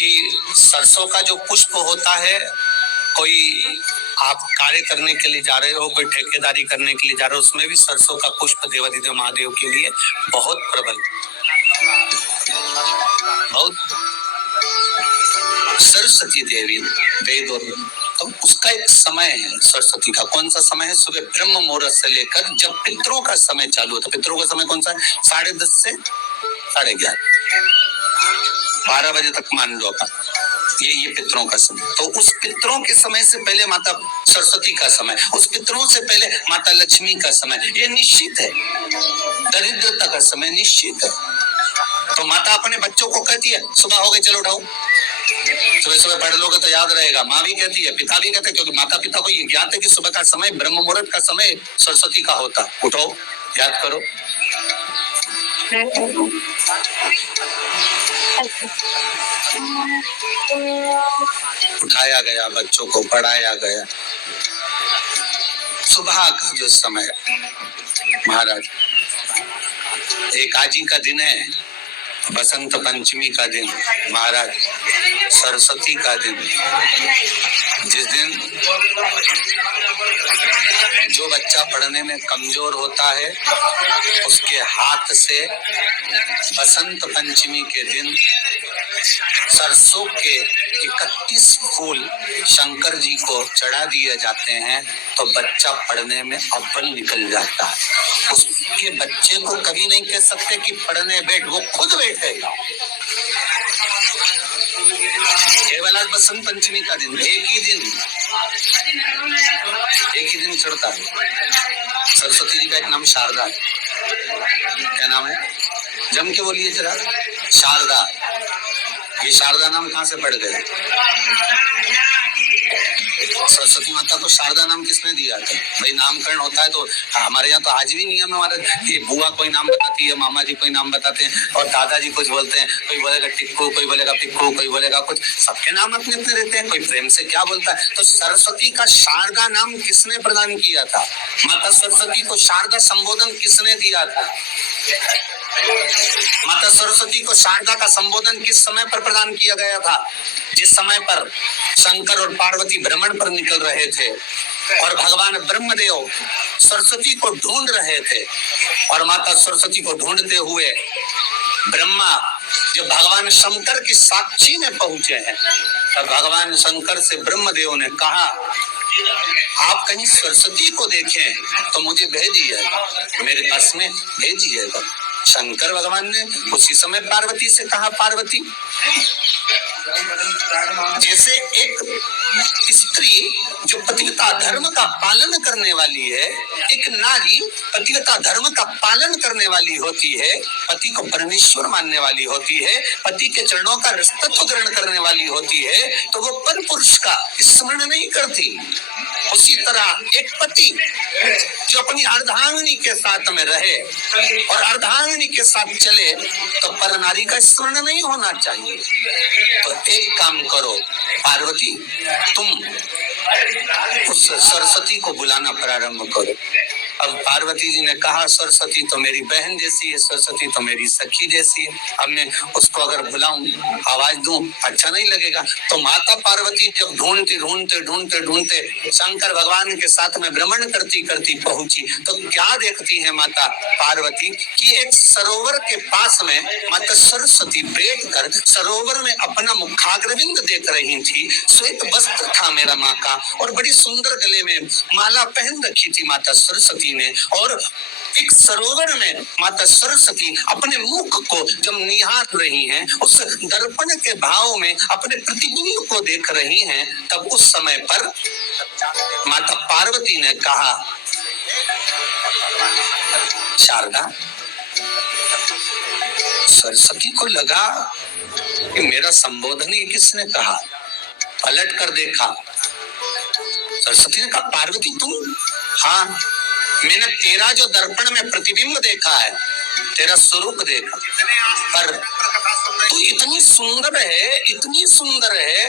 कि सरसों का जो पुष्प होता है, कोई आप कार्य करने के लिए जा रहे हो, कोई ठेकेदारी करने के लिए जा रहे हो, उसमें भी सरसों का पुष्प देवाधिदेव महादेव के लिए बहुत प्रबल, बहुत। सरस्वती देवी वेद और तो उसका एक समय है, सरस्वती का कौन सा समय है? सुबह ब्रह्म मुहूर्त से लेकर जब पितरों का समय चालू होता है। पितरों का समय कौन सा है? 10:30 से 11:30, 12 बजे तक मान लो अपन, ये पितरों का समय। तो उस पितरों के समय से पहले माता सरस्वती का समय, उस पितरों से पहले माता लक्ष्मी का समय, ये निश्चित है। दरिद्रता का समय निश्चित है। तो माता अपने बच्चों को कहती है सुबह हो गई चलो उठाओ, सुबह सुबह पढ़ लोगे तो याद रहेगा। माँ भी कहती है, पिता भी कहते हैं, क्योंकि माता पिता को ये ज्ञात है कि सुबह का समय ब्रह्म मुहूर्त का समय सरस्वती का होता। उठो, याद करो। उठाया गया, बच्चों को पढ़ाया गया। सुबह का जो समय महाराज, एकाजी का दिन है, बसंत पंचमी का दिन महाराज, सरस्वती का दिन, जिस दिन जो बच्चा पढ़ने में कमजोर होता है उसके हाथ से बसंत पंचमी के दिन सरसों के 31 फूल शंकर जी को चढ़ा दिए जाते हैं, तो बच्चा पढ़ने में अव्वल निकल जाता है। उसके बच्चे को कभी नहीं कह सकते कि पढ़ने बैठ, वो खुद बैठेगा। केवल आज बसंत पंचमी का दिन, एक ही दिन चढ़ता है। सरस्वती जी का एक नाम शारदा है। क्या नाम है? जम के बोलिए जरा। शारदा। ये शारदा नाम कहाँ से पड़ गया? सरस्वती माता को शारदा नाम किसने दिया था? भाई नामकरण होता है तो हमारे यहाँ तो आज भी नियम है हमारा कि बुआ कोई नाम बताती है, मामा जी कोई नाम बताते हैं और दादाजी कुछ बोलते हैं। कोई बोलेगा टिक्कू, कोई बोलेगा पिक्कू, कोई बोलेगा कुछ, सबके नाम अपने अपने रहते हैं। कोई प्रेम से क्या बोलता है। तो सरस्वती का शारदा नाम किसने प्रदान किया था? माता सरस्वती को शारदा संबोधन किसने दिया था? माता सरस्वती को शारदा का संबोधन किस समय पर प्रदान किया गया था? जिस समय पर शंकर और पार्वती भ्रमण पर निकल रहे थे और भगवान ब्रह्मदेव सरस्वती को ढूंढ रहे थे, और माता सरस्वती को ढूंढते हुए ब्रह्मा जब भगवान शंकर की साक्षी में पहुंचे हैं, तब भगवान शंकर से ब्रह्मदेव ने कहा आप कहीं सरस्वती को देखें तो मुझे भेजिएगा, मेरे पास में भेजिएगा। शंकर भगवान ने उसी समय पार्वती से कहा, पार्वती जैसे एक स्त्री जो पतिव्रता धर्म का पालन करने वाली है, एक नारी पतिव्रता धर्म का पालन करने वाली होती है, पति को परमेश्वर मानने वाली होती है, पति के चरणों का रस्तत्व ग्रहण करने वाली होती है, तो वो पर पुरुष का स्मरण नहीं करती। उसी तरह एक पति जो अपनी अर्धांगिनी के साथ में रहे और अर्धांगिनी के साथ चले, तो पर नारी का स्मरण नहीं होना चाहिए। तो एक काम करो पार्वती, तुम उस सरस्वती को बुलाना प्रारंभ करो। अब पार्वती जी ने कहा सरस्वती तो मेरी बहन जैसी है, सरस्वती तो मेरी सखी जैसी है, अब मैं उसको अगर बुलाऊं, आवाज दूं, अच्छा नहीं लगेगा। तो माता पार्वती जब ढूंढते ढूंढते ढूंढते ढूंढते शंकर भगवान के साथ में भ्रमण करती करती पहुंची, तो क्या देखती है माता पार्वती कि एक सरोवर के पास में माता सरस्वती बैठकर सरोवर में अपना मुखाग्रविंद देख रही थी। श्वेत वस्त्र था मेरा माँ का और बड़ी सुंदर गले में माला पहन रखी थी माता सरस्वती ने, और एक सरोवर में माता सरस्वती अपने मुख को जब निहार रही हैं, उस दर्पण के भाव में अपने प्रतिबिंब को देख रही हैं, तब उस समय पर माता पार्वती ने कहा शारदा, सरस्वती को लगा कि मेरा संबोधन ही किसने कहा, पलट कर देखा। सरस्वती ने कहा पार्वती तुम? हाँ, मैंने तेरा जो दर्पण में प्रतिबिंब देखा है, तेरा स्वरूप देखा, पर तू इतनी सुंदर है, इतनी सुंदर है,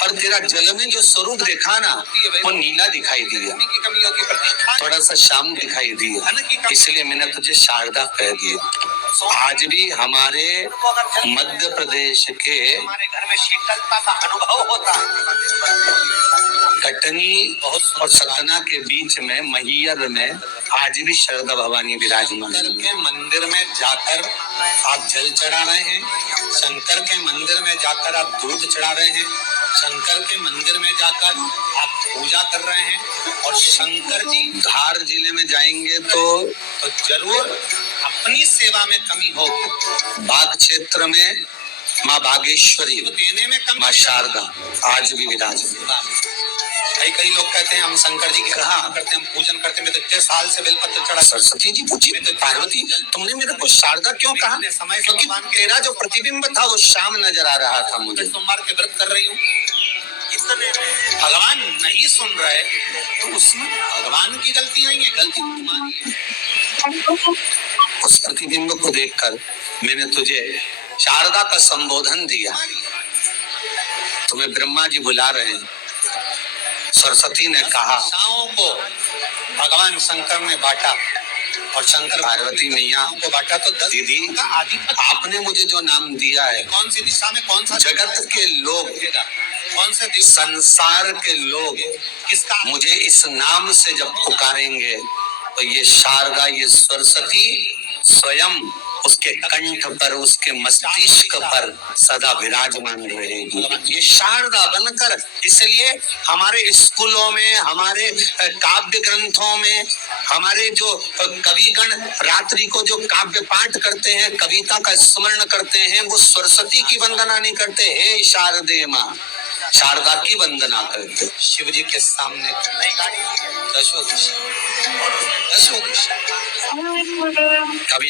पर तेरा जल में जो स्वरूप देखा ना, वो नीला दिखाई दिया, थोड़ा सा श्याम दिखाई दिया, इसलिए मैंने तुझे शारदा कह दिया। आज भी हमारे मध्य प्रदेश के हमारे घर में शीतलता का अनुभव होता है। कटनी और सतना के बीच में मैहर में आज भी शारदा भवानी विराजमान है। के मंदिर में जाकर आप जल चढ़ा रहे हैं, शंकर के मंदिर में जाकर आप दूध चढ़ा रहे हैं, शंकर के मंदिर में जाकर आप पूजा कर रहे हैं। और शंकर जी धार जिले में जाएंगे तो जरूर अपनी सेवा में कमी हो। बाघ क्षेत्र में माँ बागेश्वरी देने में कमी, माँ शारदा आज भी विराजमान। कई लोग कहते हैं हम शंकर जी की कहा करते हैं, हम पूजन करते हैं, तो इतने साल से बेलपत्र चढ़ा। सरस्वती जी पूछी तो पार्वती तुमने मेरे को शारदा क्यों कहा? क्योंकि तेरा जो प्रतिबिंब था वो शाम नजर आ रहा था मुझे। सोमवार के व्रत कर रही हूँ, भगवान नहीं सुन रहे तो उसमें भगवान की गलती नहीं है, गलती तुम्हारी है। उस प्रतिबिंब को देखकर मैंने तुझे शारदा का संबोधन दिया। तुम्हें ब्रह्मा जी बुला रहे हैं। सरस्वती ने कहा को भगवान शंकर ने बांटा और शंकर पार्वती मैया को बांटा। तो दीदी आपने मुझे जो नाम दिया है, कौन सी दिशा में कौन सा जगत के लोग, कौन से संसार के लोग किसका मुझे इस नाम से जब पुकारेंगे तो ये शारदा, ये सरस्वती स्वयं उसके कंठ पर, उसके मस्तिष्क पर सदा विराजमान रहेगी। ये शारदा बनकर, इसलिए हमारे स्कूलों में, हमारे काव्य ग्रंथों में, हमारे जो कविगण रात्रि को जो काव्य पाठ करते हैं, कविता का स्मरण करते हैं, वो सरस्वती की वंदना नहीं करते, हे शारदे माँ, शारदा की वंदना करते। शिव जी के सामने दशो दिशा कवि